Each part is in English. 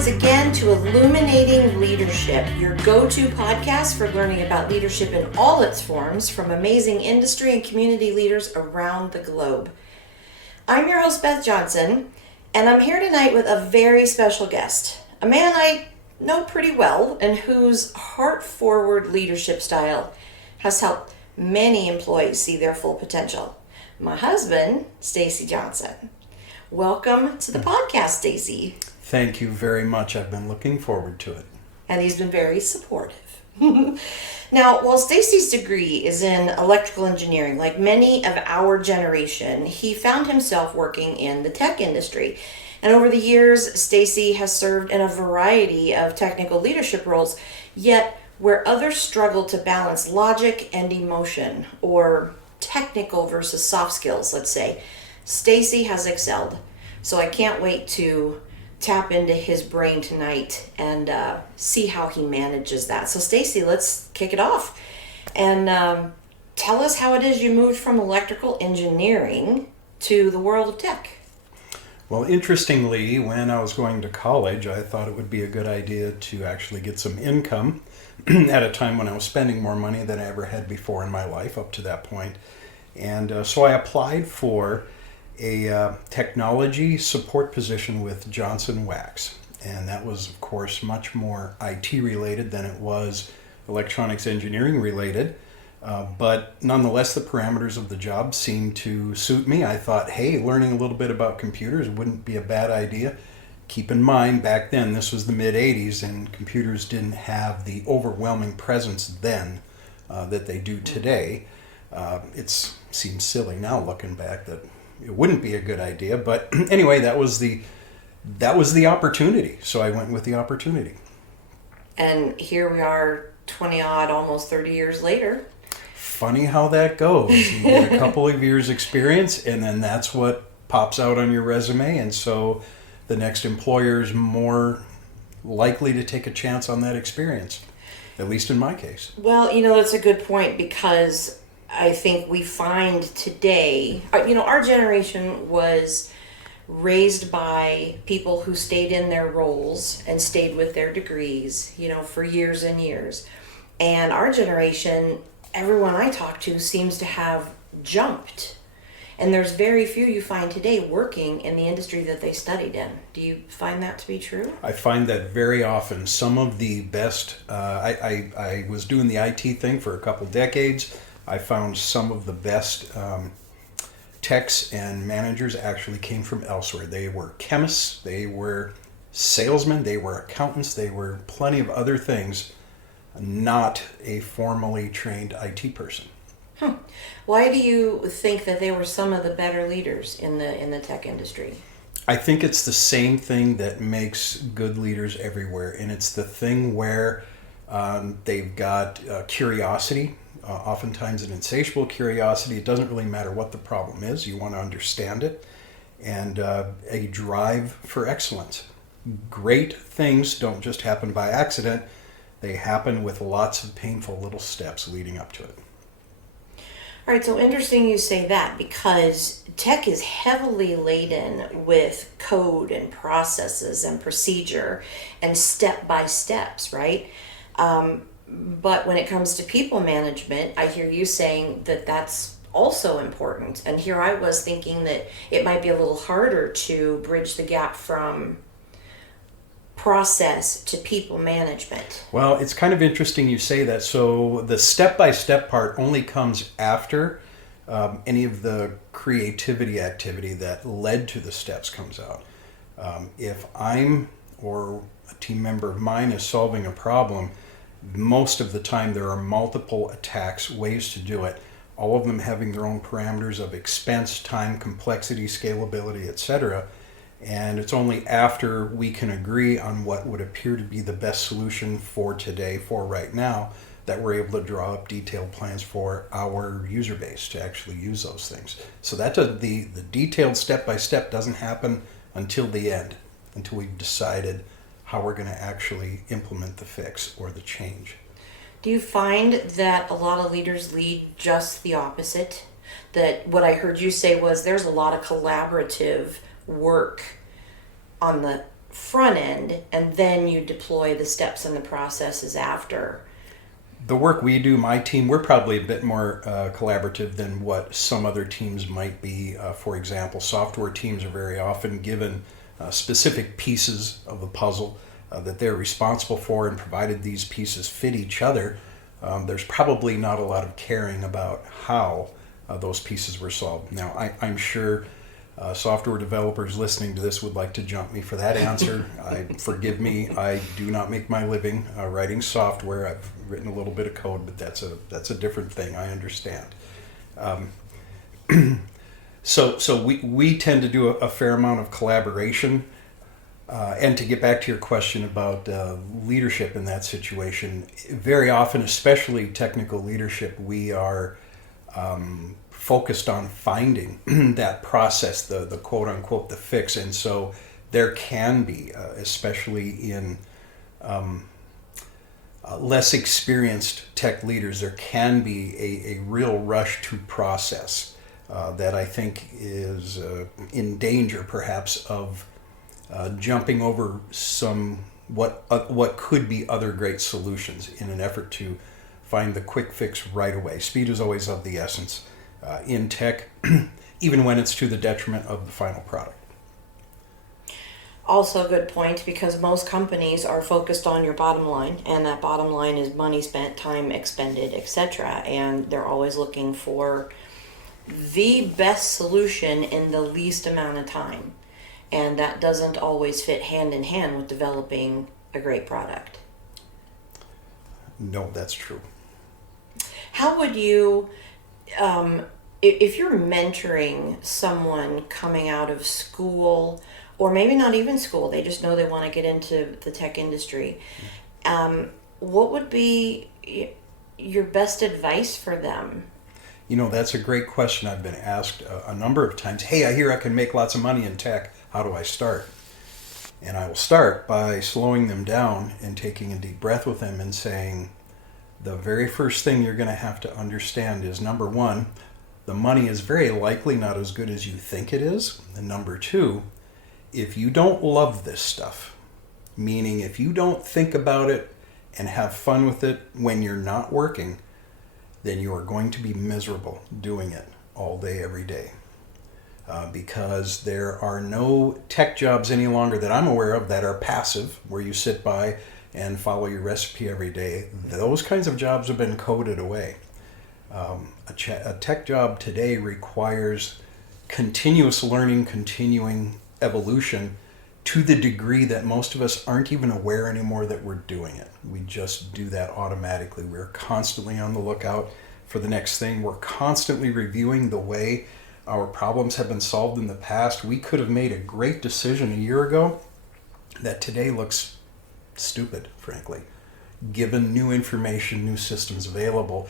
once again to Illuminating Leadership, your go-to podcast for learning about leadership in all its forms from amazing industry and community leaders around the globe. I'm your host, Beth Johnson, and I'm here tonight with a very special guest, a man I know pretty well and whose heart-forward leadership style has helped many employees see their full potential. My husband, Stacy Johnson. Welcome to the podcast, Stacy. Thank you very much. I've been looking forward to it. And he's been very supportive. Now, while Stacy's degree is in electrical engineering, like many of our generation, he found himself working in the tech industry. And over the years, Stacy has served in a variety of technical leadership roles, yet where others struggle to balance logic and emotion, or technical versus soft skills, let's say, Stacy has excelled. So I can't wait to tap into his brain tonight and see how he manages that. So Stacy, let's kick it off and tell us how it is you moved from electrical engineering to the world of tech. Well, interestingly, when I was going to college, I thought it would be a good idea to actually get some income at a time when I was spending more money than I ever had before in my life up to that point. And so I applied for a technology support position with Johnson Wax. And that was, of course, much more IT related than it was electronics engineering related. But nonetheless, the parameters of the job seemed to suit me. I thought, hey, learning a little bit about computers wouldn't be a bad idea. Keep in mind, back then, this was the mid-'80s, and computers didn't have the overwhelming presence then that they do today. It seems silly now looking back that it wouldn't be a good idea, but anyway, that was the opportunity. So I went with the opportunity. And here we are 20 odd, almost 30 years later. Funny how that goes. You get a couple of years experience and then that's what pops out on your resume, and so the next employer is more likely to take a chance on that experience, at least in my case. Well, that's a good point, because I think we find today, our generation was raised by people who stayed in their roles and stayed with their degrees, for years and years. And our generation, everyone I talk to seems to have jumped. And there's very few you find today working in the industry that they studied in. Do you find that to be true? I find that very often. Some of the best, I was doing the IT thing for a couple decades. I found some of the best techs and managers actually came from elsewhere. They were chemists, they were salesmen, they were accountants, they were plenty of other things, not a formally trained IT person. Why do you think that they were some of the better leaders in the tech industry? I think it's the same thing that makes good leaders everywhere, and it's the thing where they've got curiosity. Oftentimes an insatiable curiosity. It doesn't really matter what the problem is. You want to understand it. And a drive for excellence. Great things don't just happen by accident. They happen with lots of painful little steps leading up to it. All right, so interesting you say that, because tech is heavily laden with code and processes and procedure and step-by-steps, right? But when it comes to people management, I hear you saying that that's also important. And here I was thinking that it might be a little harder to bridge the gap from process to people management. Well, it's kind of interesting you say that. So the step-by-step part only comes after any of the creativity activity that led to the steps comes out. If I'm or a team member of mine is solving a problem, most of the time there are multiple attacks, ways to do it, all of them having their own parameters of expense, time, complexity, scalability, etc. And it's only after we can agree on what would appear to be the best solution for today, for right now, that we're able to draw up detailed plans for our user base to actually use those things. So that the detailed step-by-step doesn't happen until the end, until we've decided how we're going to actually implement the fix or the change. Do you find that a lot of leaders lead just the opposite? That what I heard you say was there's a lot of collaborative work on the front end, and then you deploy the steps and the processes after. The work we do, my team, we're probably a bit more collaborative than what some other teams might be. For example, software teams are very often given specific pieces of the puzzle that they're responsible for, and provided these pieces fit each other, there's probably not a lot of caring about how those pieces were solved. Now, I'm sure software developers listening to this would like to jump me for that answer. Forgive me, I do not make my living writing software. I've written a little bit of code, but that's a different thing. I understand. So we tend to do a fair amount of collaboration. And to get back to your question about leadership in that situation, very often, especially technical leadership, we are focused on finding that process, the quote unquote, the fix. And so there can be, especially in less experienced tech leaders, there can be a real rush to process that I think is in danger perhaps of jumping over what could be other great solutions in an effort to find the quick fix right away. Speed is always of the essence in tech, even when it's to the detriment of the final product. Also a good point, because most companies are focused on your bottom line, and that bottom line is money spent, time expended, etc. And they're always looking for the best solution in the least amount of time. And that doesn't always fit hand in hand with developing a great product. No, that's true. How would you, if you're mentoring someone coming out of school, or maybe not even school, they just know they want to get into the tech industry, what would be your best advice for them? You know, that's a great question. I've been asked a number of times. Hey, I hear I can make lots of money in tech. How do I start? And I will start by slowing them down and taking a deep breath with them and saying, the very first thing you're going to have to understand is, number one, the money is very likely not as good as you think it is. And number two, if you don't love this stuff, meaning if you don't think about it and have fun with it when you're not working, then you are going to be miserable doing it all day, every day. Because there are no tech jobs any longer that I'm aware of that are passive, where you sit by and follow your recipe every day. Those kinds of jobs have been coded away. A tech job today requires continuous learning, continuing evolution, to the degree that most of us aren't even aware anymore that we're doing it. We just do that automatically. We're constantly on the lookout for the next thing. We're constantly reviewing the way our problems have been solved in the past. We could have made a great decision a year ago that today looks stupid, frankly, given new information, new systems available.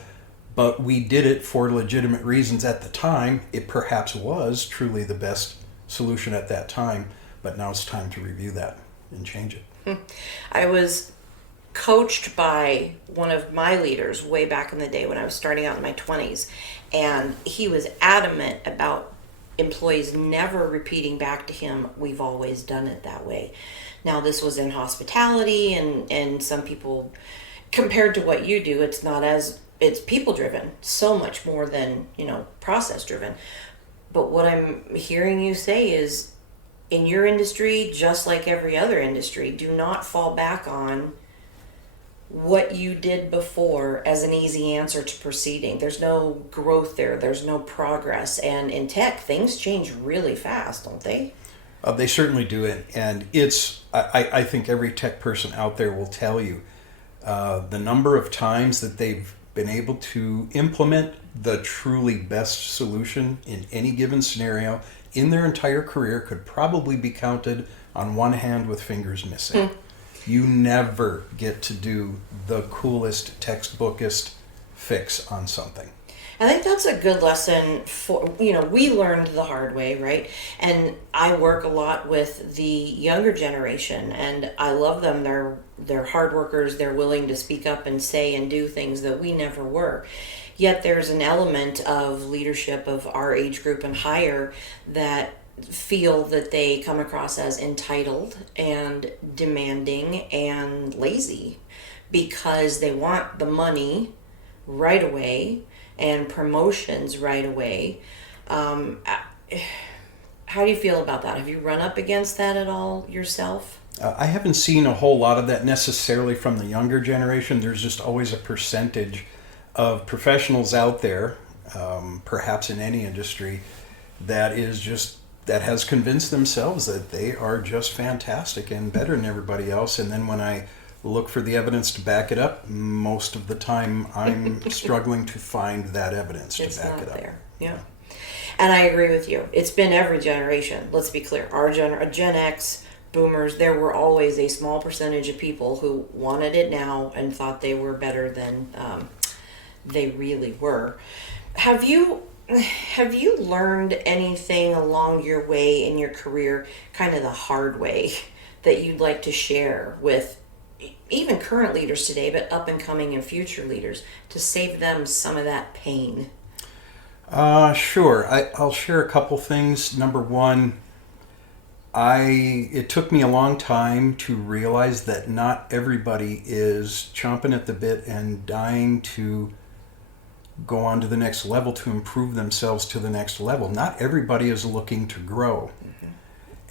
But we did it for legitimate reasons at the time. It perhaps was truly the best solution at that time, but now it's time to review that and change it. I was coached by one of my leaders way back in the day when I was starting out in my 20s, and he was adamant about employees never repeating back to him, "We've always done it that way." Now, this was in hospitality, and some people, compared to what you do, it's people driven, so much more than, process driven. But what I'm hearing you say is, in your industry, just like every other industry, do not fall back on what you did before as an easy answer to proceeding. There's no growth there. There's no progress. And in tech, things change really fast, don't they? They certainly do it. And I think every tech person out there will tell you the number of times that they've been able to implement the truly best solution in any given scenario in their entire career could probably be counted on one hand with fingers missing. You never get to do the coolest, textbookist fix on something. I think that's a good lesson for, we learned the hard way, right? And I work a lot with the younger generation, and I love them. They're hard workers. They're willing to speak up and say and do things that we never were. Yet there's an element of leadership of our age group and higher that feel that they come across as entitled and demanding and lazy because they want the money right away and promotions right away. How do you feel about that? Have you run up against that at all yourself? I haven't seen a whole lot of that necessarily from the younger generation. There's just always a percentage of professionals out there, perhaps in any industry, that has convinced themselves that they are just fantastic and better than everybody else. And then when I look for the evidence to back it up, most of the time I'm struggling to find that evidence to back it up. There. Yeah. And I agree with you. It's been every generation. Let's be clear. Our Gen X, boomers, there were always a small percentage of people who wanted it now and thought they were better than they really were. Have you learned anything along your way in your career, kind of the hard way, that you'd like to share with even current leaders today, but up and coming and future leaders, to save them some of that pain? Sure. I'll share a couple things. Number one, it took me a long time to realize that not everybody is chomping at the bit and dying to go on to the next level, to improve themselves to the next level. Not everybody is looking to grow. Mm-hmm.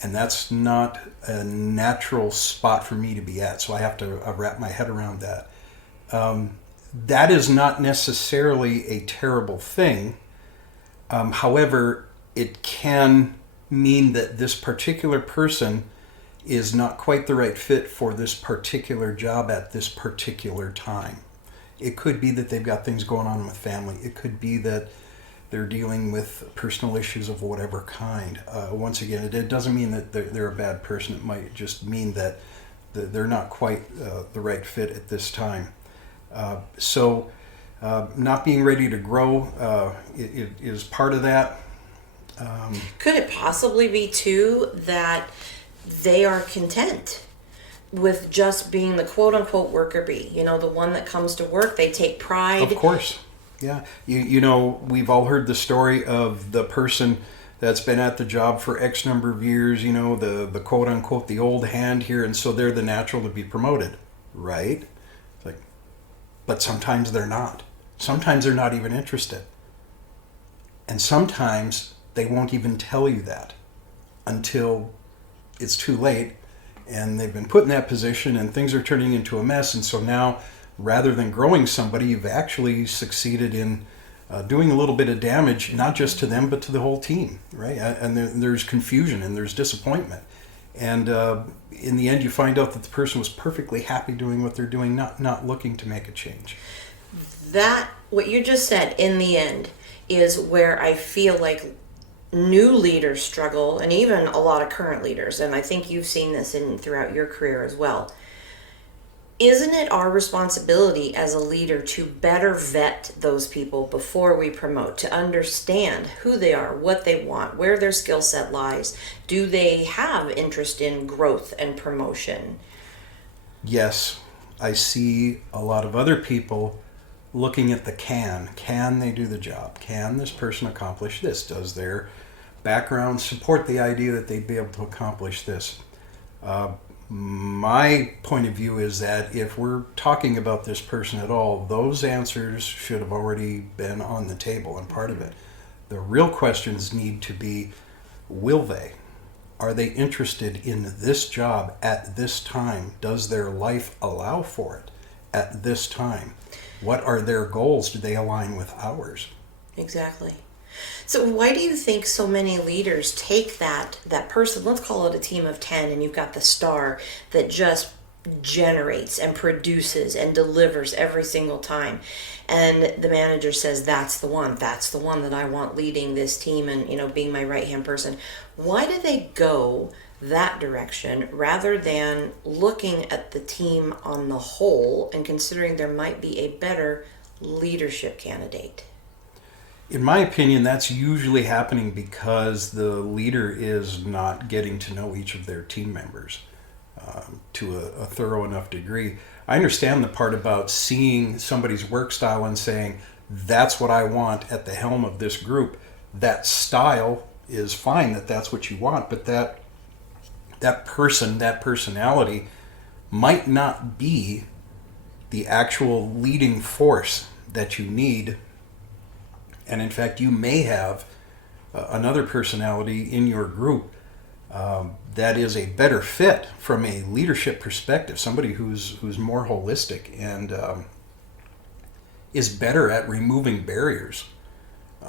And that's not a natural spot for me to be at. So I have to wrap my head around that. That is not necessarily a terrible thing. However, it can mean that this particular person is not quite the right fit for this particular job at this particular time. It could be that they've got things going on with family. It could be that they're dealing with personal issues of whatever kind. Once again, it doesn't mean that they're a bad person. It might just mean that they're not quite the right fit at this time. So not being ready to grow it is part of that. Could it possibly be, too, that they are content with just being the quote-unquote worker bee? You know, the one that comes to work, they take pride. Of course. Yeah. You know, we've all heard the story of the person that's been at the job for X number of years, you know, the quote-unquote, the old hand here, and so they're the natural to be promoted, right? But sometimes they're not. Sometimes they're not even interested. And sometimes they won't even tell you that until it's too late and they've been put in that position and things are turning into a mess. And so now, rather than growing somebody, you've actually succeeded in doing a little bit of damage, not just to them, but to the whole team, right? And there's confusion and there's disappointment. And in the end, you find out that the person was perfectly happy doing what they're doing, not looking to make a change. That, what you just said, in the end, is where I feel like new leaders struggle, and even a lot of current leaders, and I think you've seen this throughout your career as well. Isn't it our responsibility as a leader to better vet those people before we promote, to understand who they are, what they want, where their skill set lies? Do they have interest in growth and promotion? Yes, I see a lot of other people looking at the can. Can they do the job? Can this person accomplish this? Does their background support the idea that they'd be able to accomplish this? My point of view is that if we're talking about this person at all, those answers should have already been on the table and part of it. The real questions need to be, will they? Are they interested in this job at this time? Does their life allow for it at this time? What are their goals? Do they align with ours? Exactly. So why do you think so many leaders take that person, let's call it a team of 10, and you've got the star that just generates and produces and delivers every single time, and the manager says, that's the one that I want leading this team and, you know, being my right-hand person? Why do they go that direction rather than looking at the team on the whole and considering there might be a better leadership candidate? In my opinion, that's usually happening because the leader is not getting to know each of their team members to a thorough enough degree. I understand the part about seeing somebody's work style and saying, that's what I want at the helm of this group. That style is fine, that's what you want, but that personality might not be the actual leading force that you need. And in fact, you may have another personality in your group that is a better fit from a leadership perspective, somebody who's more holistic and is better at removing barriers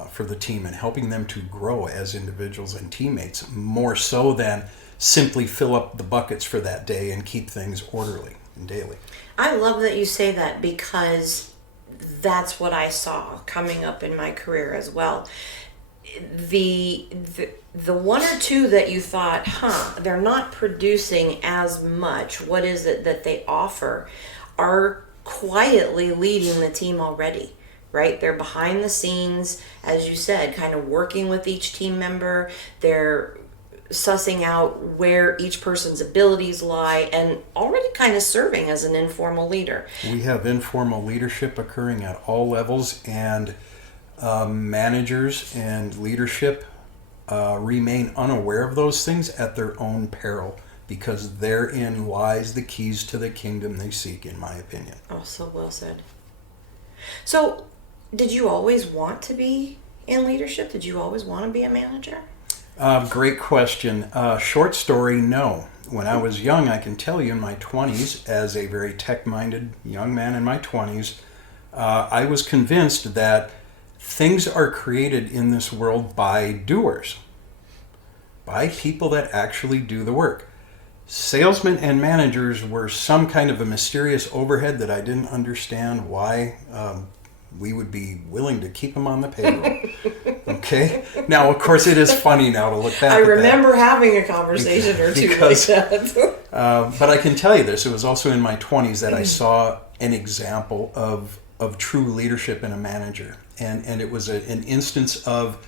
for the team and helping them to grow as individuals and teammates, more so than simply fill up the buckets for that day and keep things orderly and daily. I love that you say that, because that's what I saw coming up in my career as well. The one or two that you thought, they're not producing as much, what is it that they offer, are quietly leading the team already, right? They're behind the scenes, as you said, kind of working with each team member. They're sussing out where each person's abilities lie and already kind of serving as an informal leader. We have informal leadership occurring at all levels, and managers and leadership remain unaware of those things at their own peril, because therein lies the keys to the kingdom they seek, in my opinion. Oh, so well said. So, did you always want to be in leadership? Did you always want to be a manager? Great question. Short story, no. When I was young, I can tell you in my 20s, as a very tech-minded young man in my 20s, I was convinced that things are created in this world by doers, by people that actually do the work. Salesmen and managers were some kind of a mysterious overhead that I didn't understand why we would be willing to keep them on the payroll. Okay? Now, of course, it is funny now to look back I at remember having a conversation or two like that. But I can tell you this, it was also in my 20s that I saw an example of true leadership in a manager. And it was an instance of,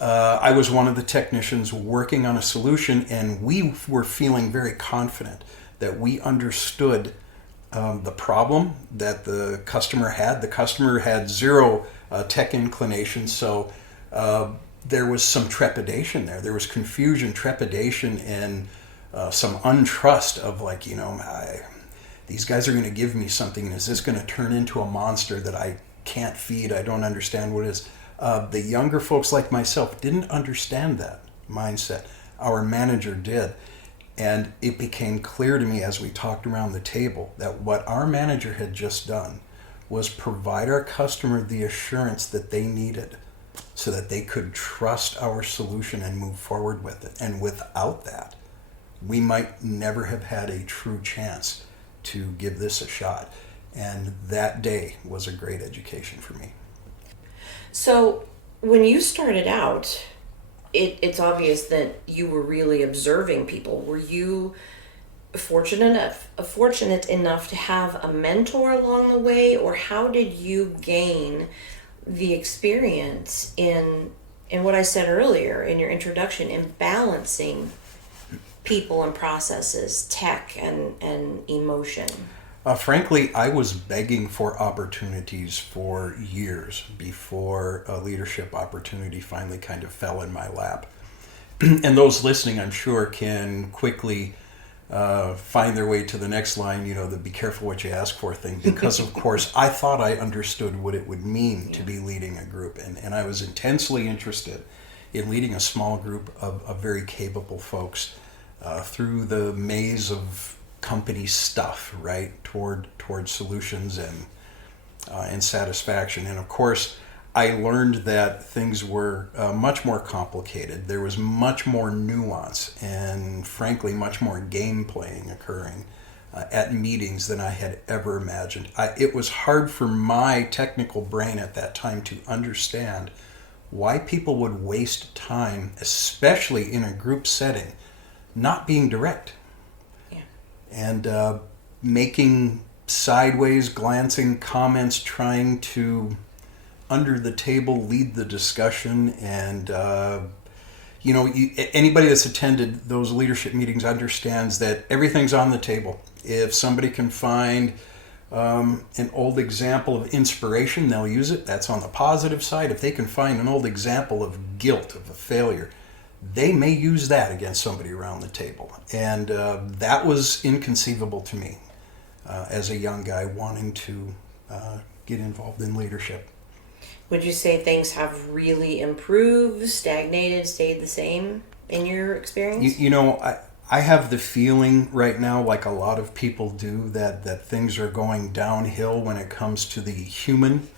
I was one of the technicians working on a solution, and we were feeling very confident that we understood the problem that the customer had. The customer had zero tech inclination, so there was some trepidation there. There was confusion, trepidation, and some untrust of like, these guys are going to give me something. Is this going to turn into a monster that I can't feed? I don't understand what it is. The younger folks like myself didn't understand that mindset. Our manager did. And it became clear to me as we talked around the table that what our manager had just done was provide our customer the assurance that they needed so that they could trust our solution and move forward with it. And without that, we might never have had a true chance to give this a shot. And that day was a great education for me. So when you started out, it's obvious that you were really observing people. Were you fortunate enough to have a mentor along the way, or how did you gain the experience in what I said earlier in your introduction, in balancing people and processes, tech and emotion? Frankly, I was begging for opportunities for years before a leadership opportunity finally kind of fell in my lap. And those listening, I'm sure, can quickly find their way to the next line, the be careful what you ask for thing, because of course I thought I understood what it would mean to be leading a group. And I was intensely interested in leading a small group of very capable folks through the maze of company stuff, right, toward solutions and satisfaction. And of course, I learned that things were much more complicated. There was much more nuance and, frankly, much more game playing occurring at meetings than I had ever imagined. It was hard for my technical brain at that time to understand why people would waste time, especially in a group setting, not being direct. And making sideways, glancing comments, trying to, under the table, lead the discussion. And, anybody that's attended those leadership meetings understands that everything's on the table. If somebody can find an old example of inspiration, they'll use it. That's on the positive side. If they can find an old example of guilt, of a failure, they may use that against somebody around the table. And that was inconceivable to me as a young guy wanting to get involved in leadership. Would you say things have really improved, stagnated, stayed the same in your experience? You know, I have the feeling right now, like a lot of people do, that things are going downhill when it comes to the human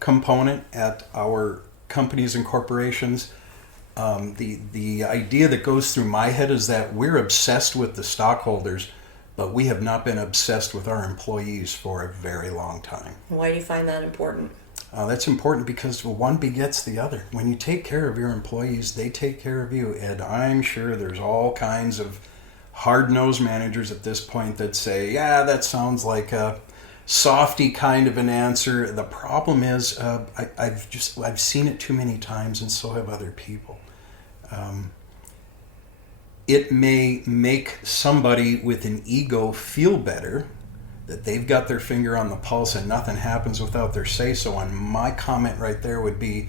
component at our companies and corporations. The idea that goes through my head is that we're obsessed with the stockholders, but we have not been obsessed with our employees for a very long time. Why do you find that important? That's important because one begets the other. When you take care of your employees, they take care of you. And I'm sure there's all kinds of hard-nosed managers at this point that say, yeah, that sounds like a softy kind of an answer. The problem is I've seen it too many times, and so have other people. It may make somebody with an ego feel better that they've got their finger on the pulse and nothing happens without their say-so. And my comment right there would be,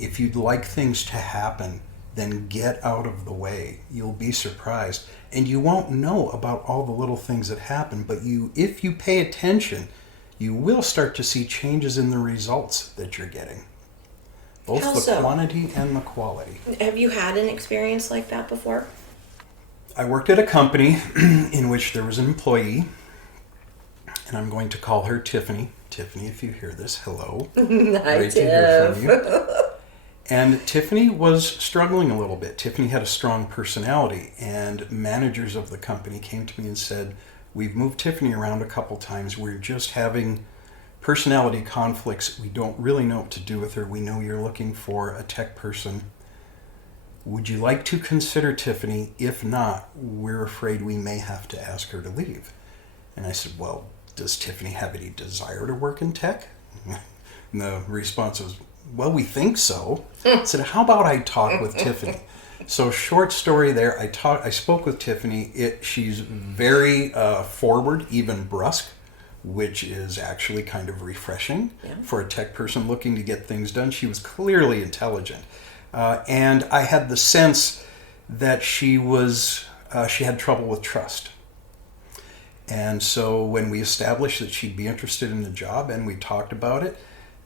if you'd like things to happen, then get out of the way. You'll be surprised. And you won't know about all the little things that happen, but if you pay attention, you will start to see changes in the results that you're getting. Both How the so? quantity and the quality. Have you had an experience like that before? I worked at a company in which there was an employee, and I'm going to call her Tiffany. Tiffany, if you hear this, hello. Hi, Great to hear from you. And Tiffany was struggling a little bit. Tiffany had a strong personality, and managers of the company came to me and said, we've moved Tiffany around a couple times. We're just having personality conflicts. We don't really know what to do with her. We know you're looking for a tech person. Would you like to consider Tiffany? If not, we're afraid we may have to ask her to leave. And I said, well, does Tiffany have any desire to work in tech? And the response was, well, we think so. I said, how about I talk with Tiffany? So short story there, I spoke with Tiffany. She's very forward, even brusque, which is actually kind of refreshing for a tech person looking to get things done. She was clearly intelligent. And I had the sense that she had trouble with trust. And so when we established that she'd be interested in the job and we talked about it,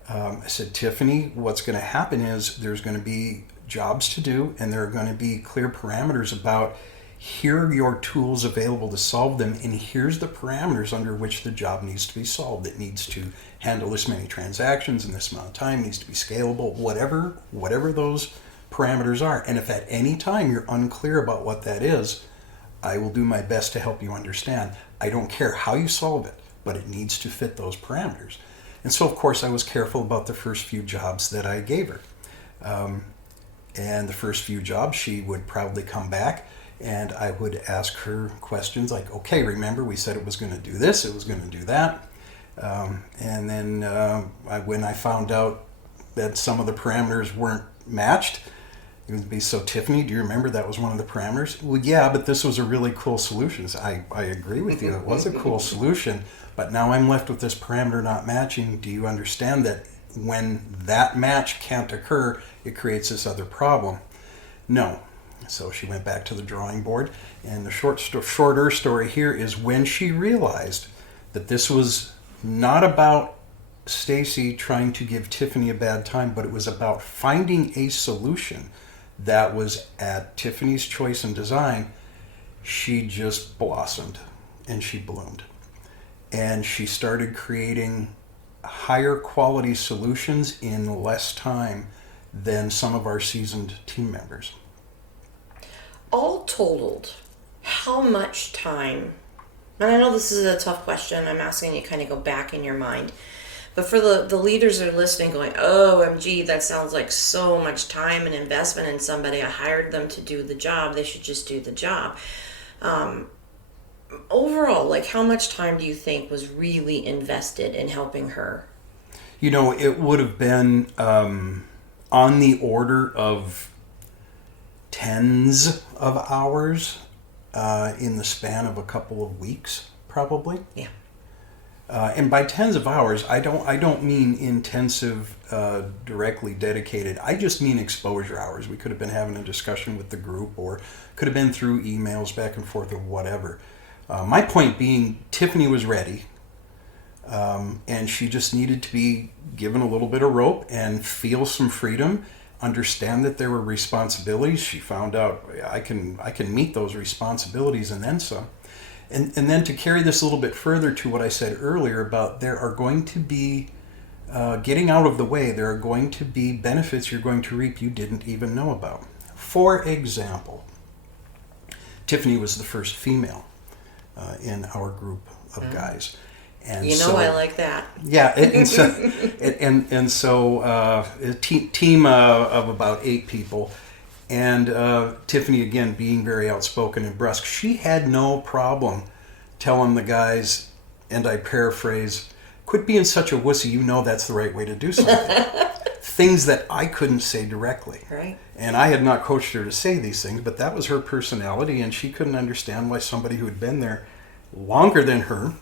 I said, Tiffany, what's going to happen is there's going to be jobs to do, and there are going to be clear parameters about here are your tools available to solve them, and here's the parameters under which the job needs to be solved. It needs to handle this many transactions in this amount of time, needs to be scalable, whatever those parameters are. And if at any time you're unclear about what that is, I will do my best to help you understand. I don't care how you solve it, but it needs to fit those parameters. And so, of course, I was careful about the first few jobs that I gave her. And the first few jobs, she would proudly come back, and I would ask her questions like, okay, remember we said it was going to do this, it was going to do that. And then when I found out that some of the parameters weren't matched, it would be, so Tiffany, do you remember that was one of the parameters? Well, yeah, but this was a really cool solution. I agree with you. It was a cool solution, but now I'm left with this parameter not matching. Do you understand that when that match can't occur, it creates this other problem? No. So she went back to the drawing board, and the shorter story here is when she realized that this was not about Stacy trying to give Tiffany a bad time, but it was about finding a solution that was at Tiffany's choice and design, she just blossomed and she bloomed. And she started creating higher quality solutions in less time than some of our seasoned team members. All totaled, how much time, and I know this is a tough question, I'm asking you to kind of go back in your mind, but for the leaders that are listening going, OMG, that sounds like so much time and investment in somebody. I hired them to do the job. They should just do the job. Overall, like, how much time do you think was really invested in helping her? You know, it would have been on the order of tens of hours in the span of a couple of weeks, probably. Yeah. And by tens of hours, I don't mean intensive, directly dedicated. I just mean exposure hours. We could have been having a discussion with the group, or could have been through emails back and forth, or whatever. My point being, Tiffany was ready, and she just needed to be given a little bit of rope and feel some freedom. Understand that there were responsibilities. She found out I can meet those responsibilities and then some. And then to carry this a little bit further to what I said earlier about there are going to be, getting out of the way, there are going to be benefits you're going to reap you didn't even know about. For example, Tiffany was the first female in our group of guys. And I like that. Yeah, and so a team of about 8 people. And Tiffany, again, being very outspoken and brusque, she had no problem telling the guys, and I paraphrase, quit being such a wussy, that's the right way to do something. Things that I couldn't say directly. Right. And I had not coached her to say these things, but that was her personality, and she couldn't understand why somebody who had been there longer than her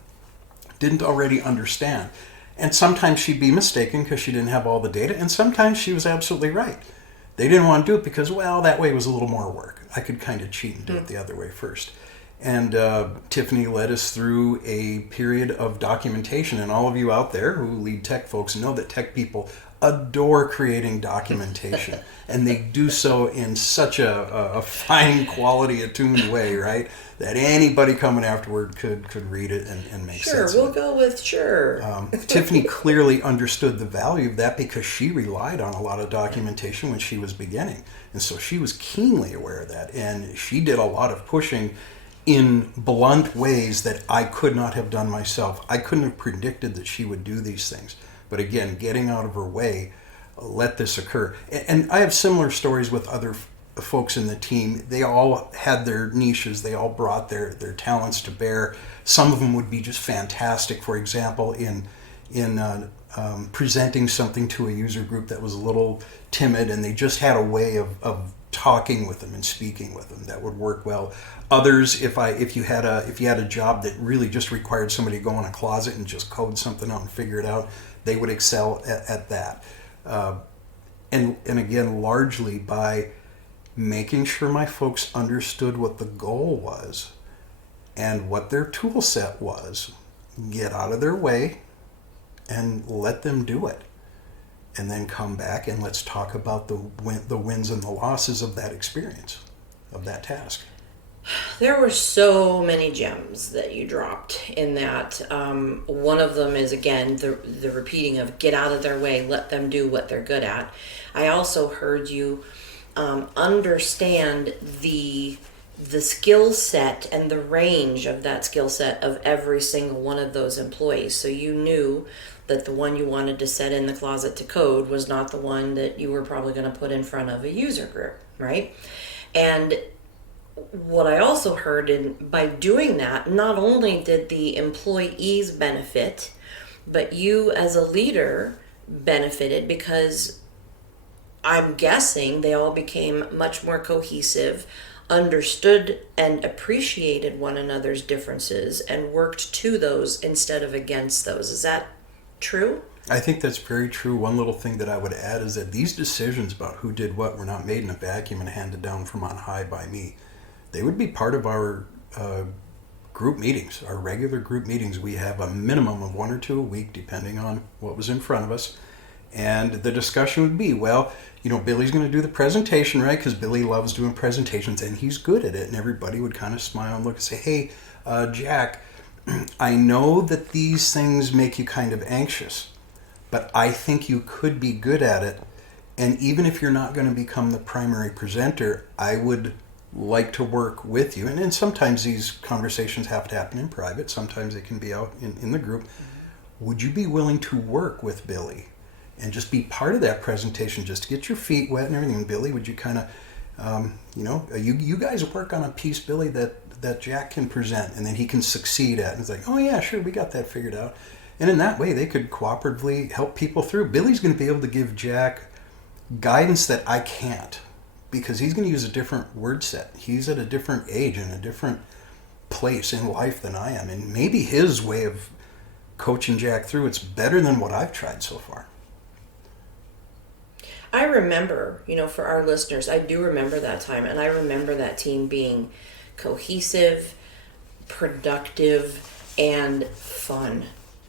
didn't already understand. And sometimes she'd be mistaken because she didn't have all the data, and sometimes she was absolutely right. They didn't want to do it because, that way was a little more work. I could kind of cheat and do it the other way first. And Tiffany led us through a period of documentation. And all of you out there who lead tech folks know that tech people adore creating documentation. And they do so in such a fine quality, attuned way, right? That anybody coming afterward could read it and make sense Sure, we'll of it. go with sure. Tiffany clearly understood the value of that because she relied on a lot of documentation when she was beginning. And so she was keenly aware of that. And she did a lot of pushing in blunt ways that I could not have done myself. I couldn't have predicted that she would do these things. But again, getting out of her way, let this occur. And I have similar stories with other folks in the team. They all had their niches. They all brought their talents to bear. Some of them would be just fantastic. For example, in presenting something to a user group that was a little timid, and they just had a way of talking with them and speaking with them that would work well. Others, if you had a job that really just required somebody to go in a closet and just code something out and figure it out, they would excel at that. And again, largely by making sure my folks understood what the goal was and what their tool set was, get out of their way and let them do it. And then come back and let's talk about the wins and the losses of that experience, of that task. There were so many gems that you dropped in that. One of them is, again, the repeating of get out of their way, let them do what they're good at. I also heard you understand the skill set and the range of that skill set of every single one of those employees. So you knew that the one you wanted to set in the closet to code was not the one that you were probably going to put in front of a user group, right? And what I also heard by doing that, not only did the employees benefit, but you as a leader benefited because I'm guessing they all became much more cohesive, understood and appreciated one another's differences, and worked to those instead of against those. Is that true? I think that's very true. One little thing that I would add is that these decisions about who did what were not made in a vacuum and handed down from on high by me. They would be part of our group meetings, our regular group meetings. We have a minimum of 1 or 2 a week, depending on what was in front of us. And the discussion would be, Billy's going to do the presentation, right? Because Billy loves doing presentations and he's good at it. And everybody would kind of smile and look and say, hey, Jack, I know that these things make you kind of anxious, but I think you could be good at it. And even if you're not going to become the primary presenter, I would like to work with you. And sometimes these conversations have to happen in private. Sometimes they can be out in the group. Mm-hmm. Would you be willing to work with Billy and just be part of that presentation, just to get your feet wet and everything? And Billy, would you kind of, you guys work on a piece, Billy, that Jack can present and then he can succeed at. And it's like, oh yeah, sure, we got that figured out. And in that way, they could cooperatively help people through. Billy's going to be able to give Jack guidance that I can't, because he's going to use a different word set. He's at a different age and a different place in life than I am. And maybe his way of coaching Jack through. It's better than what I've tried so far. I remember, for our listeners, I do remember that time, and I remember that team being cohesive, productive, and fun.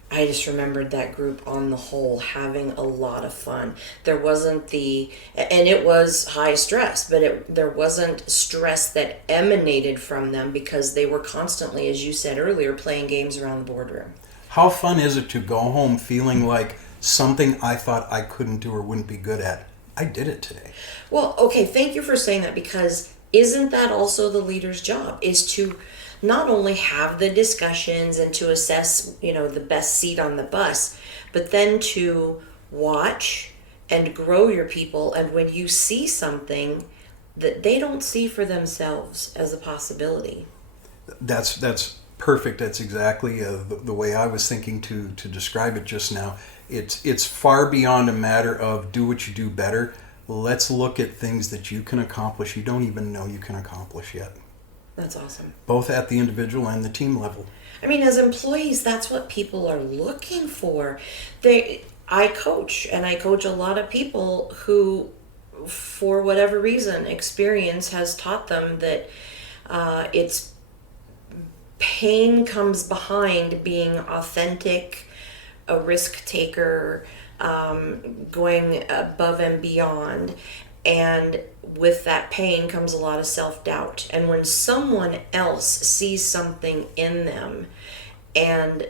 I just remembered that group on the whole having a lot of fun. There wasn't and it was high stress, but there wasn't stress that emanated from them because they were constantly, as you said earlier, playing games around the boardroom. How fun is it to go home feeling like something I thought I couldn't do or wouldn't be good at, I did it today? Well, okay, thank you for saying that, because isn't that also the leader's job, is to not only have the discussions and to assess, the best seat on the bus, but then to watch and grow your people. And when you see something that they don't see for themselves as a possibility. That's perfect. That's exactly the way I was thinking to describe it just now. It's far beyond a matter of do what you do better. Let's look at things that you can accomplish you don't even know you can accomplish yet. That's awesome. Both at the individual and the team level. I mean, as employees, that's what people are looking for. I coach a lot of people who, for whatever reason, experience has taught them that it's pain comes behind being authentic, a risk taker, going above and beyond. And with that pain comes a lot of self-doubt. And when someone else sees something in them and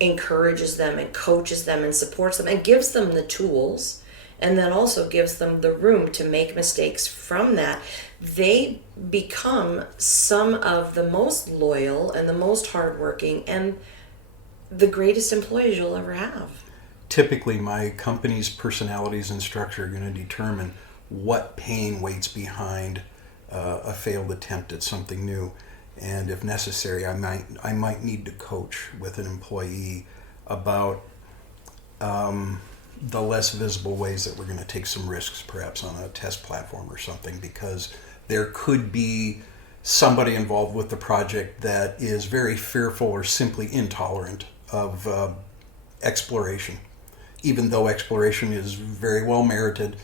encourages them and coaches them and supports them and gives them the tools, and then also gives them the room to make mistakes from that, they become some of the most loyal and the most hardworking and the greatest employees you'll ever have. Typically, my company's personalities and structure are going to determine what pain waits behind a failed attempt at something new. And if necessary, I might need to coach with an employee about the less visible ways that we're going to take some risks, perhaps on a test platform or something, because there could be somebody involved with the project that is very fearful or simply intolerant of exploration. Even though exploration is very well merited,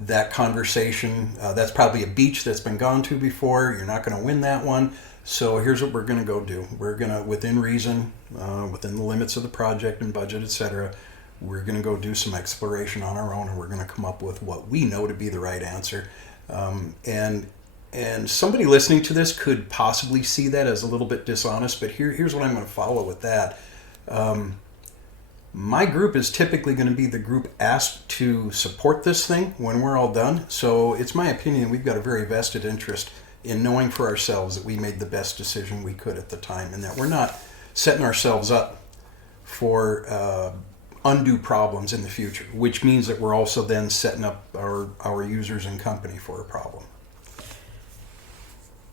that conversation, that's probably a beach that's been gone to before. You're not going to win that one. So here's what we're going to go do. We're going to, within reason, within the limits of the project and budget, etc., we're going to go do some exploration on our own, and we're going to come up with what we know to be the right answer. And somebody listening to this could possibly see that as a little bit dishonest, but here's what I'm going to follow with that. My group is typically going to be the group asked to support this thing when we're all done. So it's my opinion we've got a very vested interest in knowing for ourselves that we made the best decision we could at the time, and that we're not setting ourselves up for undue problems in the future, which means that we're also then setting up our users and company for a problem.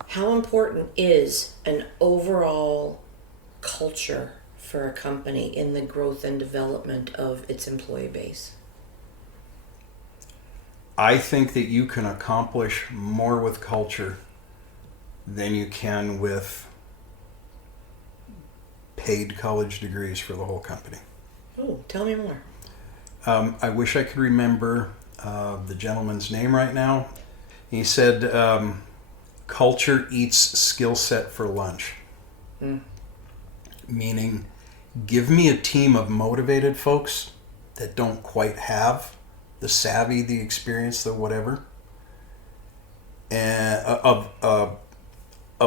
How important is an overall culture for a company in the growth and development of its employee base? I think that you can accomplish more with culture than you can with paid college degrees for the whole company. Oh, tell me more. I wish I could remember the gentleman's name right now. He said, culture eats skill set for lunch. Meaning, give me a team of motivated folks that don't quite have the savvy, the experience, the whatever, and of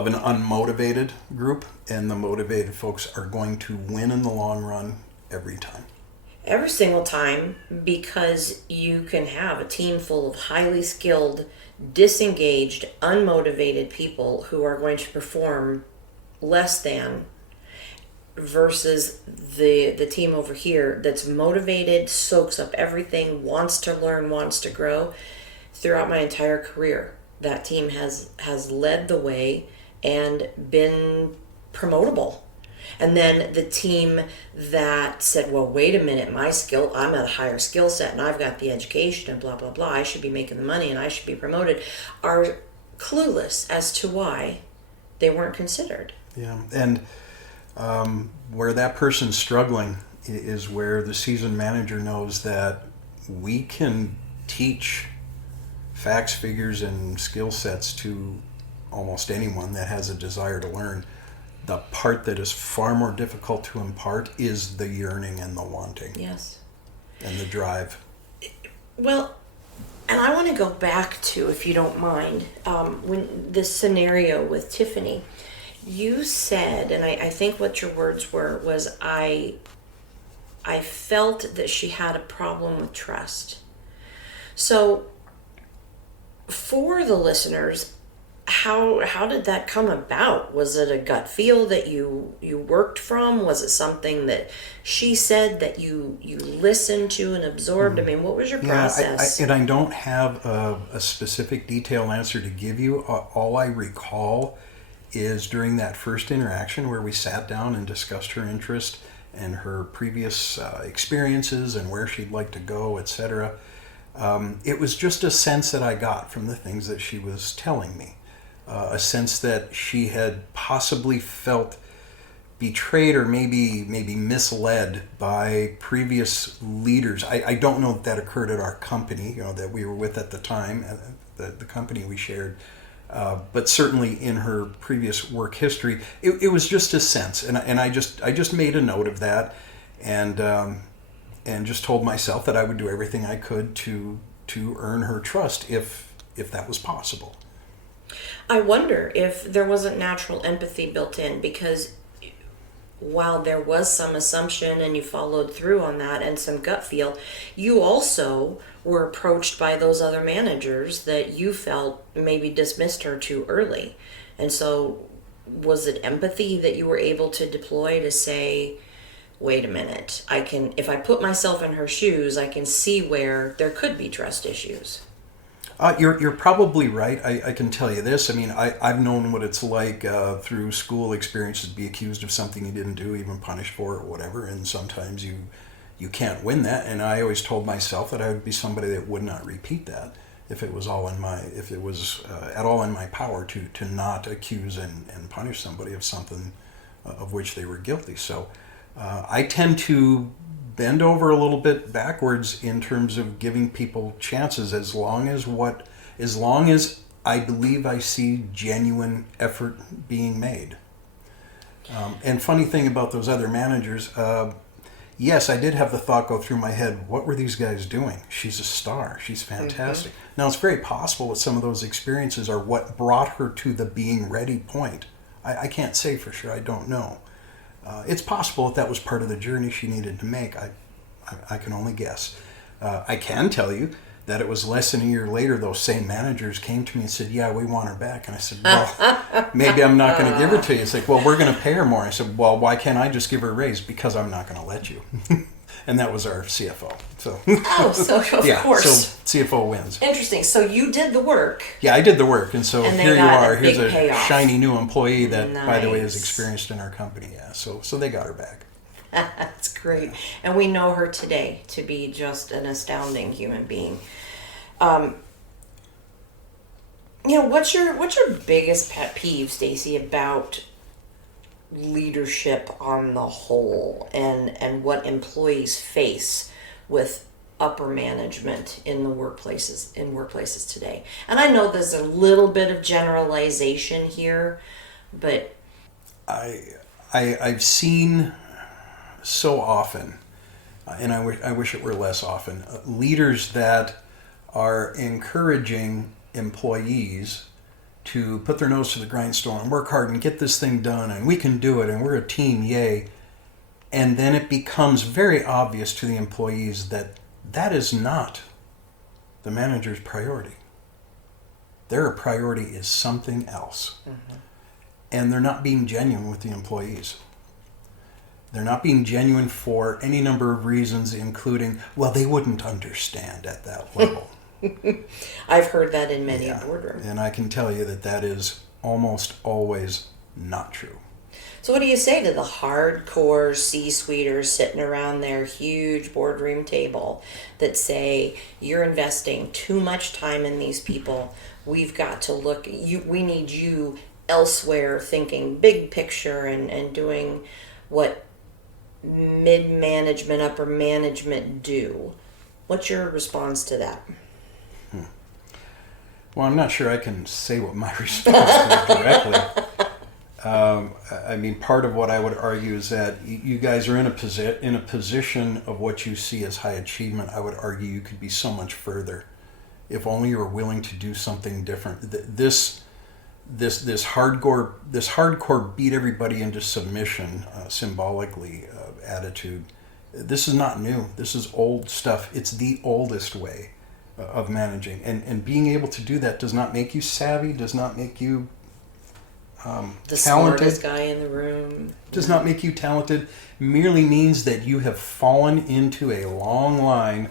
an unmotivated group, and the motivated folks are going to win in the long run every time. Every single time, because you can have a team full of highly skilled, disengaged, unmotivated people who are going to perform less than, versus the team over here that's motivated, soaks up everything, wants to learn, wants to grow. Throughout my entire career, that team has led the way and been promotable. And then the team that said, well, wait a minute, I'm at a higher skill set and I've got the education and blah, blah, blah, I should be making the money and I should be promoted, are clueless as to why they weren't considered. Yeah, and Where that person's struggling is where the seasoned manager knows that we can teach facts, figures, and skill sets to almost anyone that has a desire to learn. The part that is far more difficult to impart is the yearning and the wanting. Yes. And the drive. Well, and I want to go back to, if you don't mind, when this scenario with Tiffany, you said, and I think what your words were, was I felt that she had a problem with trust. So for the listeners, how did that come about? Was it a gut feel that you worked from? Was it something that she said that you listened to and absorbed? I mean, what was your process? I don't have a specific detailed answer to give you. All I recall is during that first interaction where we sat down and discussed her interest and her previous experiences and where she'd like to go, etc. It was just a sense that I got from the things that she was telling me. A sense that she had possibly felt betrayed or maybe misled by previous leaders. I don't know if that occurred at our company, that we were with at the time, the company we shared. But certainly in her previous work history, it was just a sense, and I just made a note of that, and just told myself that I would do everything I could to earn her trust if that was possible. I wonder if there wasn't natural empathy built in, because while there was some assumption and you followed through on that and some gut feel, you also were approached by those other managers that you felt maybe dismissed her too early. And so was it empathy that you were able to deploy to say, wait a minute, if I put myself in her shoes, I can see where there could be trust issues? You're probably right. I can tell you this. I mean, I've known what it's like through school experiences to be accused of something you didn't do, even punished for it or whatever, and sometimes you can't win that. And I always told myself that I would be somebody that would not repeat that if it was at all in my power to not accuse and punish somebody of something of which they were guilty. So I tend to bend over a little bit backwards in terms of giving people chances, as long as I believe I see genuine effort being made. And funny thing about those other managers, yes, I did have the thought go through my head, what were these guys doing? She's a star. She's fantastic. Mm-hmm. Now, it's very possible that some of those experiences are what brought her to the being ready point. I can't say for sure. I don't know. It's possible that was part of the journey she needed to make. I can only guess. I can tell you that it was less than a year later, those same managers came to me and said, yeah, we want her back. And I said, well, maybe I'm not going to give her to you. It's like, well, we're going to pay her more. I said, well, why can't I just give her a raise? Because I'm not going to let you. And that was our CFO. So of course. So CFO wins. Interesting. So you did the work. Yeah, I did the work. And so here you are. Here's a payoff. Shiny new employee that, nice. By the way, is experienced in our company. Yeah. So they got her back. That's great. And we know her today to be just an astounding human being. What's your biggest pet peeve, Stacy, about leadership on the whole, and what employees face with upper management in workplaces today? And I know there's a little bit of generalization here, but I've seen so often, and I wish it were less often, leaders that are encouraging employees to put their nose to the grindstone and work hard and get this thing done, and we can do it, and we're a team, yay. And then it becomes very obvious to the employees that is not the manager's priority. Their priority is something else. Mm-hmm. And they're not being genuine with the employees. They're not being genuine for any number of reasons, including, well, they wouldn't understand at that level. I've heard that in many a boardroom. And I can tell you that is almost always not true. So what do you say to the hardcore C-suiters sitting around their huge boardroom table that say, you're investing too much time in these people, we've got to we need you elsewhere, thinking big picture and doing what mid-management, upper management do. What's your response to that? Well, I'm not sure I can say what my response is directly. I mean, part of what I would argue is that you guys are in a position of what you see as high achievement. I would argue you could be so much further if only you were willing to do something different. This hardcore beat everybody into submission symbolically attitude. This is not new. This is old stuff. It's the oldest way of managing, and being able to do that does not make you savvy, does not make you The talented, smartest guy in the room. does not make you talented, merely means that you have fallen into a long line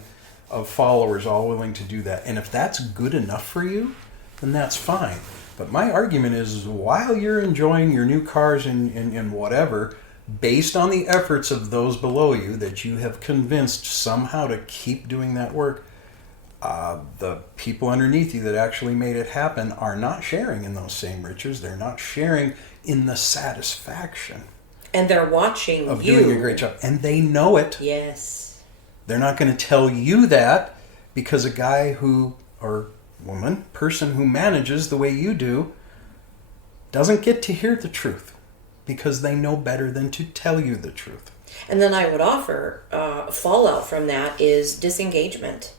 of followers all willing to do that. And if that's good enough for you, then that's fine. But my argument is while you're enjoying your new cars and whatever, based on the efforts of those below you that you have convinced somehow to keep doing that work, the people underneath you that actually made it happen are not sharing in those same riches. They're not sharing in the satisfaction And they're watching of you. doing a great job. And they know it. Yes. They're not going to tell you that because a guy who, or woman, person who manages the way you do doesn't get to hear the truth because they know better than to tell you the truth. And then I would offer fallout from that is disengagement.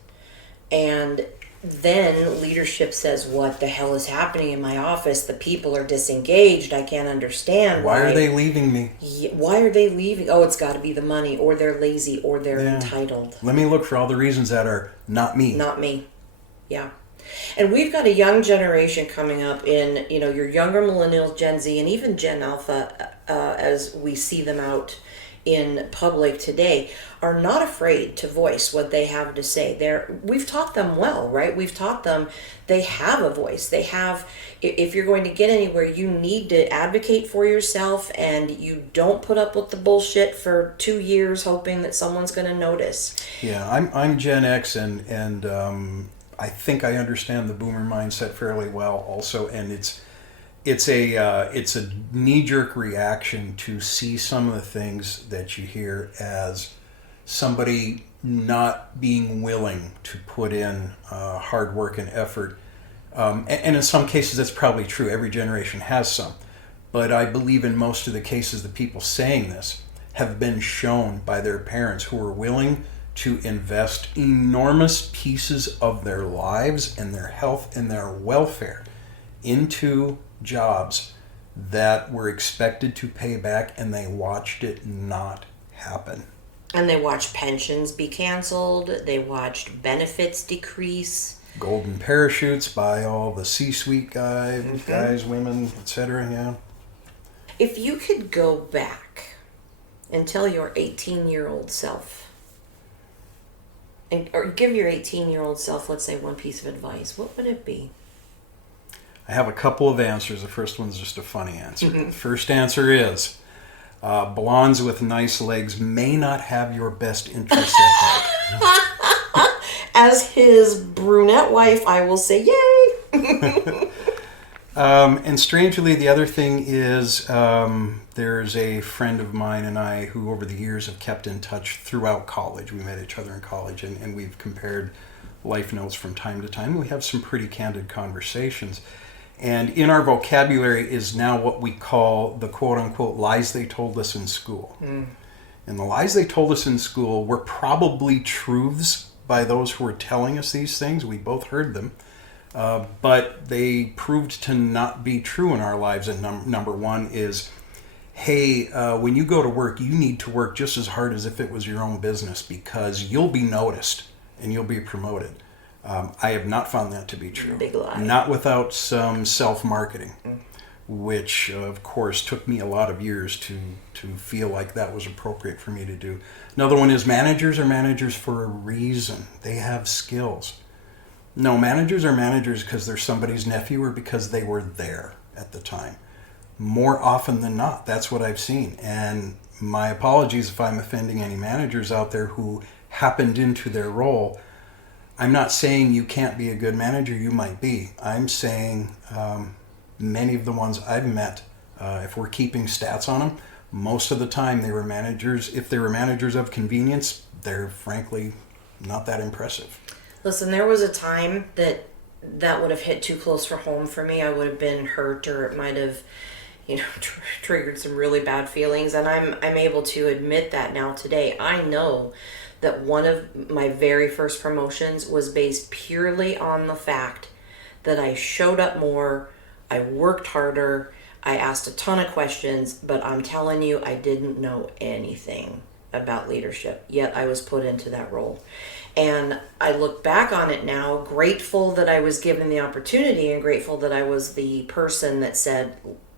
And then leadership says, what the hell is happening in my office? The people are disengaged. I can't understand. Why are they leaving me? Why are they leaving? Oh, it's got to be the money, or they're lazy, or they're entitled. Let me look for all the reasons that are not me. Not me. Yeah. And we've got a young generation coming up in, your younger millennials, Gen Z, and even Gen Alpha, as we see them out in public today, are not afraid to voice what they have to say. We've taught them well, right? We've taught them they have a voice. They have, if you're going to get anywhere, you need to advocate for yourself, and you don't put up with the bullshit for 2 years hoping that someone's going to notice. Yeah, I'm Gen X, and I think I understand the boomer mindset fairly well also, and it's a knee-jerk reaction to see some of the things that you hear as somebody not being willing to put in hard work and effort. And in some cases that's probably true. Every generation has some. But I believe in most of the cases the people saying this have been shown by their parents who are willing to invest enormous pieces of their lives and their health and their welfare into jobs that were expected to pay back, and they watched it not happen. And they watched pensions be canceled. They watched benefits decrease. Golden parachutes by all the C-suite guys, women, etc. Yeah. If you could go back and tell your 18-year-old self, or give your 18-year-old self, let's say, one piece of advice, what would it be? I have a couple of answers. The first one's just a funny answer. The first answer is, blondes with nice legs may not have your best interests at heart. As his brunette wife, I will say, yay! And strangely, the other thing is, there's a friend of mine and I who over the years have kept in touch throughout college. We met each other in college, and we've compared life notes from time to time. We have some pretty candid conversations. And in our vocabulary is now what we call the quote-unquote lies they told us in school. And the lies they told us in school were probably truths by those who were telling us these things. We both heard them. But they proved to not be true in our lives. And number one is, hey, when you go to work, you need to work just as hard as if it was your own business because you'll be noticed and you'll be promoted. I have not found that to be true. Big lie. Not without some self-marketing, which of course took me a lot of years to feel like that was appropriate for me to do. Another one is managers are managers for a reason. They have skills. No, managers are managers because they're somebody's nephew or because they were there at the time. More often than not, that's what I've seen. And my apologies if I'm offending any managers out there who happened into their role. I'm not saying you can't be a good manager. You might be. I'm saying Many of the ones I've met, if we're keeping stats on them, most of the time they were managers. If they were managers of convenience, they're frankly not that impressive. Listen, there was a time that would have hit too close for home for me. I would have been hurt, or it might have, triggered some really bad feelings. And I'm able to admit that now today. I know that one of my very first promotions was based purely on the fact that I showed up more, I worked harder, I asked a ton of questions, but I'm telling you, I didn't know anything about leadership, yet I was put into that role. And I look back on it now, grateful that I was given the opportunity and grateful that I was the person that said,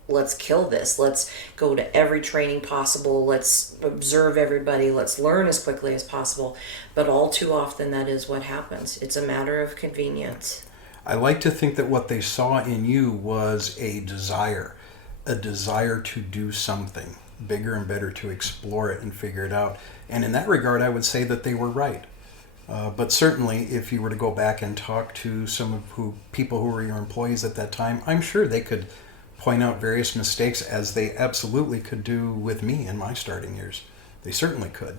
let's kill this. Let's go to every training possible. Let's observe everybody. Let's learn as quickly as possible. But all too often, that is what happens. It's a matter of convenience. I like to think that what they saw in you was a desire to do something bigger and better, to explore it and figure it out. And in that regard, I would say that they were right. But certainly, if you were to go back and talk to some of people who were your employees at that time, I'm sure they could point out various mistakes, as they absolutely could do with me in my starting years. They certainly could.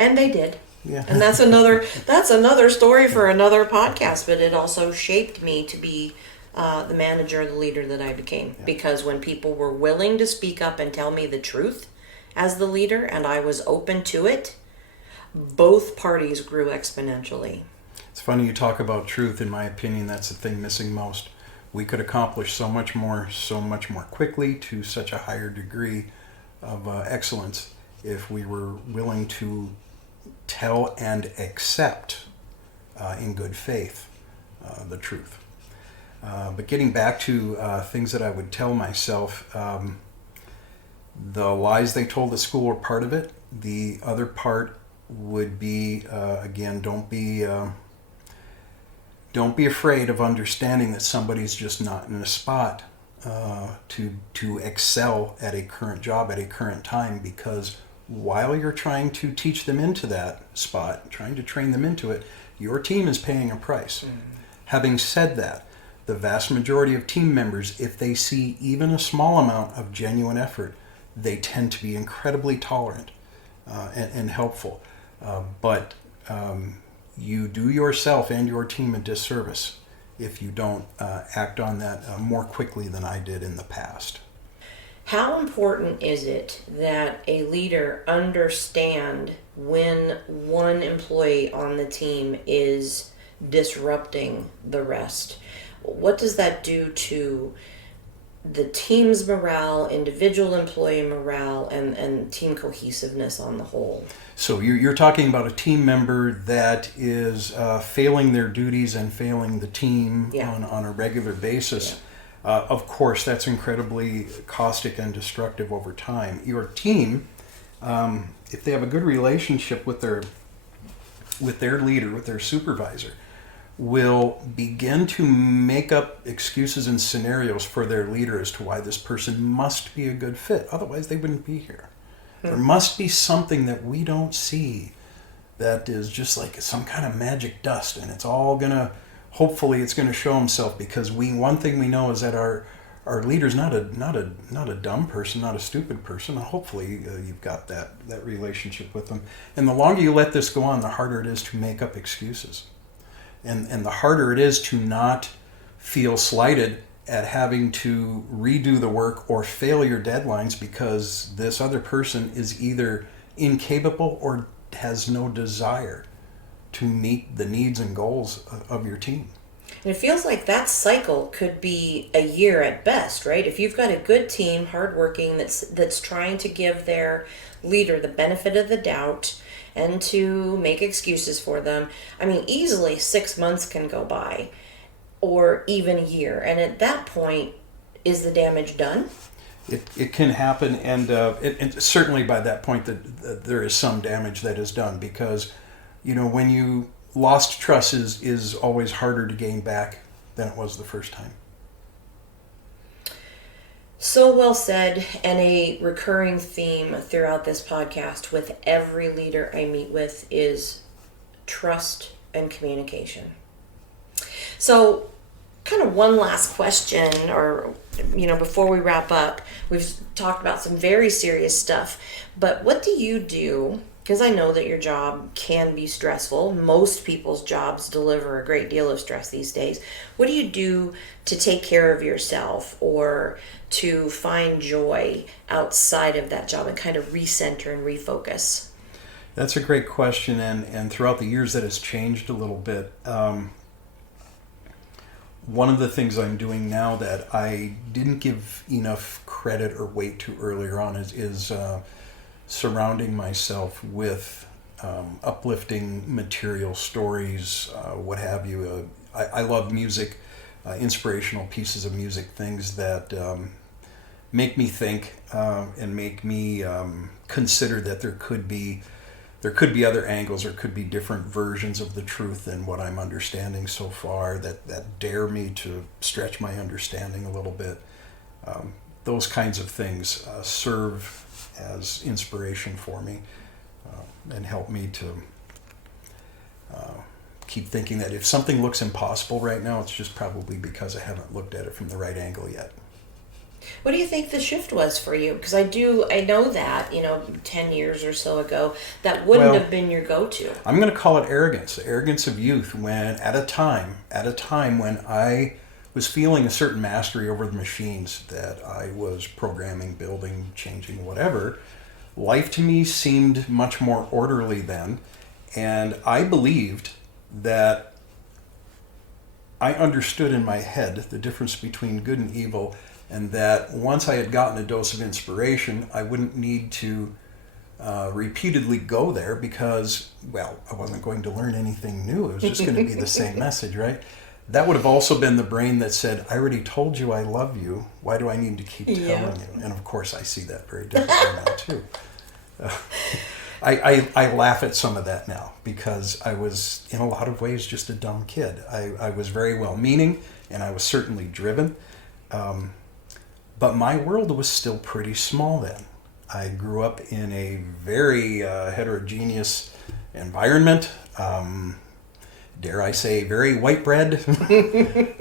And they did. Yeah. And that's another story for another podcast, but it also shaped me to be the manager, the leader that I became. Yeah. Because when people were willing to speak up and tell me the truth as the leader, and I was open to it, both parties grew exponentially. It's funny you talk about truth. In my opinion, that's the thing missing most. We could accomplish so much more quickly, to such a higher degree of excellence, if we were willing to tell and accept in good faith the truth. But getting back to things that I would tell myself, the lies they told at school were part of it. The other part would be, again, don't be afraid of understanding that somebody's just not in a spot to excel at a current job at a current time, because while you're trying to teach them into that spot, trying to train them into it, your team is paying a price. Mm-hmm. Having said that, the vast majority of team members, if they see even a small amount of genuine effort, they tend to be incredibly tolerant and helpful. But you do yourself and your team a disservice if you don't act on that more quickly than I did in the past. How important is it that a leader understand when one employee on the team is disrupting the rest? What does that do to the team's morale, individual employee morale, and team cohesiveness on the whole? So you're talking about a team member that is failing their duties and failing the team on a regular basis. Yeah. Of course, that's incredibly caustic and destructive over time. Your team, if they have a good relationship with their leader, with their supervisor, will begin to make up excuses and scenarios for their leader as to why this person must be a good fit. Otherwise, they wouldn't be here. There must be something that we don't see that is just like some kind of magic dust, and it's all gonna, hopefully it's gonna show himself, because one thing we know is that our leader's not a dumb person, not a stupid person. Hopefully you've got that relationship with them. And the longer you let this go on, the harder it is to make up excuses. And the harder it is to not feel slighted at having to redo the work or fail your deadlines because this other person is either incapable or has no desire to meet the needs and goals of your team. And it feels like that cycle could be a year at best, right? If you've got a good team, hardworking, that's trying to give their leader the benefit of the doubt and to make excuses for them, I mean, easily 6 months can go by, or even a year. And at that point, is the damage done? It can happen, and certainly by that point that there is some damage that is done, because when you lost trust is always harder to gain back than it was the first time. So well said, and a recurring theme throughout this podcast with every leader I meet with is trust and communication. So kind of one last question, or before we wrap up, we've talked about some very serious stuff, but what do you do? Because I know that your job can be stressful. Most people's jobs deliver a great deal of stress these days. What do you do to take care of yourself or to find joy outside of that job and kind of recenter and refocus? That's a great question, and throughout the years that has changed a little bit. One of the things I'm doing now that I didn't give enough credit or weight to earlier on is surrounding myself with uplifting material, stories, what have you. I love music, inspirational pieces of music, things that make me think and make me consider that there could be other angles or could be different versions of the truth than what I'm understanding so far that dare me to stretch my understanding a little bit. Those kinds of things serve as inspiration for me and help me to keep thinking that if something looks impossible right now, it's just probably because I haven't looked at it from the right angle yet. What do you think the shift was for you? Because I know that, 10 years or so ago, that wouldn't have been your go-to. I'm going to call it arrogance, the arrogance of youth, when at a time when I was feeling a certain mastery over the machines that I was programming, building, changing, whatever. Life to me seemed much more orderly then, and I believed that I understood in my head the difference between good and evil, and that once I had gotten a dose of inspiration, I wouldn't need to repeatedly go there because, I wasn't going to learn anything new. It was just going to be the same message, right? That would have also been the brain that said, I already told you I love you. Why do I need to keep telling you? And of course, I see that very differently now, too. I laugh at some of that now because I was, in a lot of ways, just a dumb kid. I was very well-meaning, and I was certainly driven. But my world was still pretty small then. I grew up in a very heterogeneous environment. Dare I say, very white bread.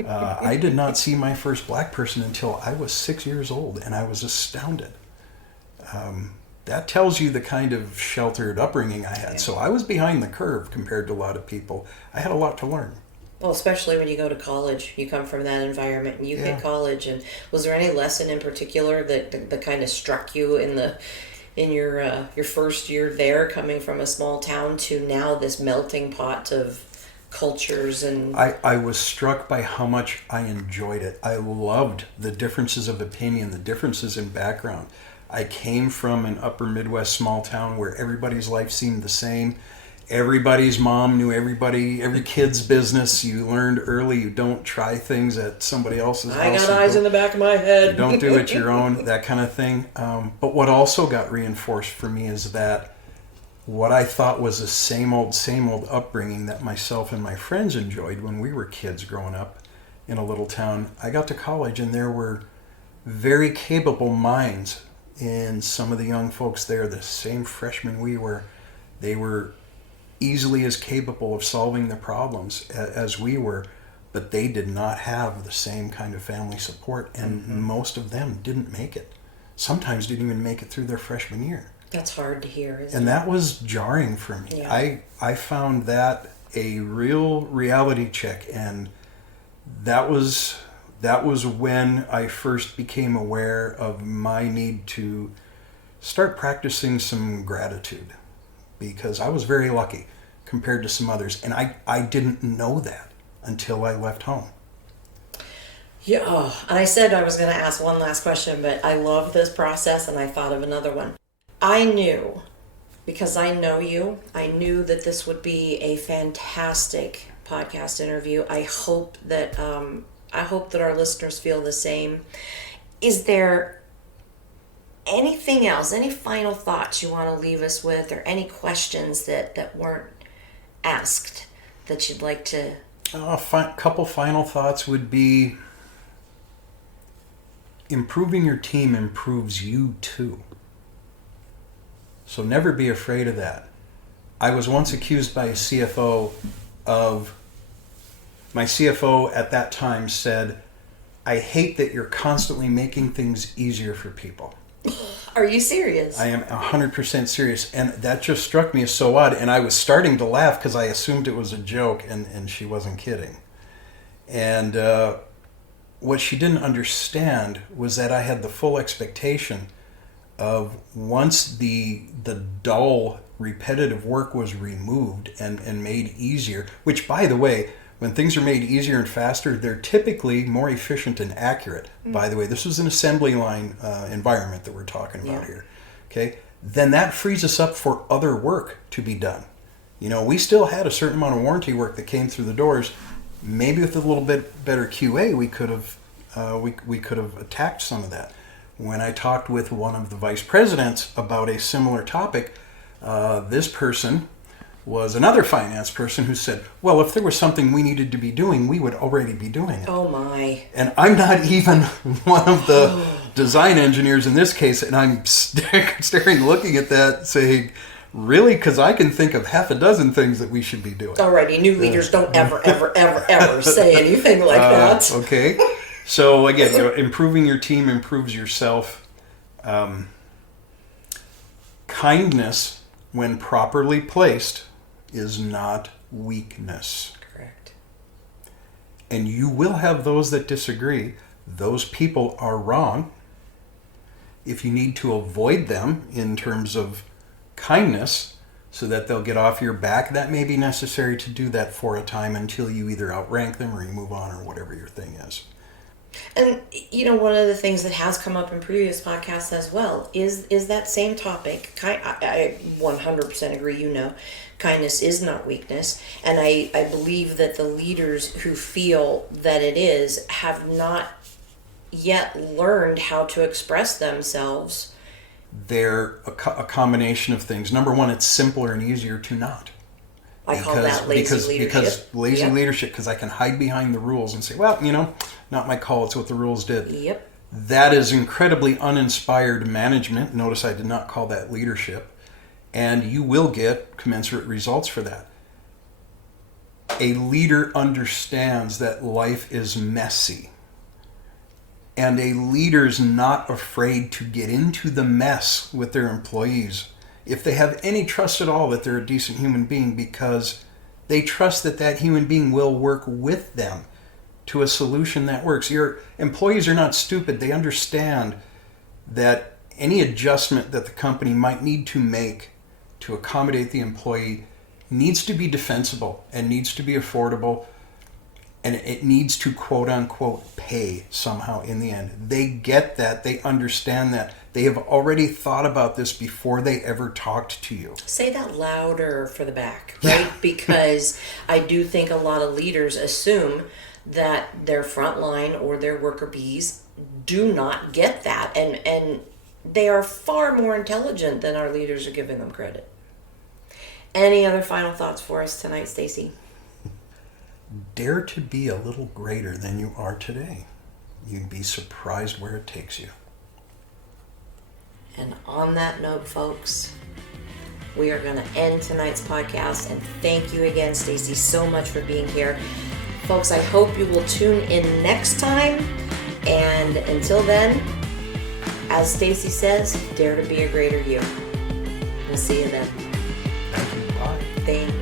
I did not see my first black person until I was 6 years old, and I was astounded. That tells you the kind of sheltered upbringing I had. So I was behind the curve compared to a lot of people. I had a lot to learn. Well, especially when you go to college, you come from that environment, and you hit college. And was there any lesson in particular that kind of struck you in your first year there, coming from a small town to now this melting pot of cultures? And I was struck by how much I enjoyed it. I loved the differences of opinion, the differences in background. I came from an upper Midwest small town where everybody's life seemed the same. Everybody's mom knew everybody, every kid's business. You learned early you don't try things at somebody else's house. I got eyes in the back of my head. You don't do it your own, that kind of thing. But what also got reinforced for me is that what I thought was a same old upbringing that myself and my friends enjoyed when we were kids growing up in a little town, I got to college and there were very capable minds in some of the young folks there, the same freshmen we were. They were easily as capable of solving the problems as we were, but they did not have the same kind of family support, and most of them didn't make it. Sometimes didn't even make it through their freshman year. That's hard to hear, isn't it? And that was jarring for me. Yeah. I found that a real reality check, and that was when I first became aware of my need to start practicing some gratitude, because I was very lucky compared to some others, and I didn't know that until I left home. Yeah, and I said I was going to ask one last question, but I love this process, and I thought of another one. I knew, because I know you, I knew that this would be a fantastic podcast interview. I hope that our listeners feel the same. Is there anything else, any final thoughts you want to leave us with, or any questions that weren't asked that you'd like to? Couple final thoughts would be, improving your team improves you too. So never be afraid of that. I was once accused by a CFO my CFO at that time said, I hate that you're constantly making things easier for people. Are you serious? I am 100% serious. And that just struck me as so odd. And I was starting to laugh because I assumed it was a joke, and she wasn't kidding. And what she didn't understand was that I had the full expectation of once the dull, repetitive work was removed and made easier, which, by the way, when things are made easier and faster, they're typically more efficient and accurate. By the way, this is an assembly line environment that we're talking about here. Okay, then that frees us up for other work to be done. You know, we still had a certain amount of warranty work that came through the doors. Maybe with a little bit better QA, we could have we could have attacked some of that. When I talked with one of the vice presidents about a similar topic, this person was another finance person who said, well, if there was something we needed to be doing, we would already be doing it. Oh my. And I'm not even one of the design engineers in this case, and I'm staring, looking at that, saying, really? Because I can think of half a dozen things that we should be doing. Alrighty, new leaders don't ever say anything like that. Okay. So again, you know, improving your team improves yourself. Kindness, when properly placed, is not weakness. Correct. And you will have those that disagree. Those people are wrong. If you need to avoid them in terms of kindness so that they'll get off your back, that may be necessary to do that for a time until you either outrank them or you move on or whatever your thing is. And, you know, one of the things that has come up in previous podcasts as well is that same topic. I 100% agree, you know, kindness is not weakness. And I believe that the leaders who feel that it is have not yet learned how to express themselves. They're a combination of things. Number one, it's simpler and easier to not. I call that lazy leadership. Because lazy leadership, because I can hide behind the rules and say, well, you know, not my call, it's what the rules did. Yep. That is incredibly uninspired management. Notice I did not call that leadership. And you will get commensurate results for that. A leader understands that life is messy. And a leader's not afraid to get into the mess with their employees if they have any trust at all that they're a decent human being, because they trust that that human being will work with them to a solution that works. Your employees are not stupid. They understand that any adjustment that the company might need to make to accommodate the employee needs to be defensible and needs to be affordable, and it needs to quote unquote pay somehow in the end. They get that. They understand that. They have already thought about this before they ever talked to you. Say that louder for the back, right? Yeah. Because I do think a lot of leaders assume that their frontline or their worker bees do not get that. And they are far more intelligent than our leaders are giving them credit. Any other final thoughts for us tonight, Stacy? Dare to be a little greater than you are today. You'd be surprised where it takes you. And on that note, folks, we are going to end tonight's podcast. And thank you again, Stacy, so much for being here. Folks, I hope you will tune in next time. And until then, as Stacy says, dare to be a greater you. We'll see you then. Thank you. Bye. Thank you.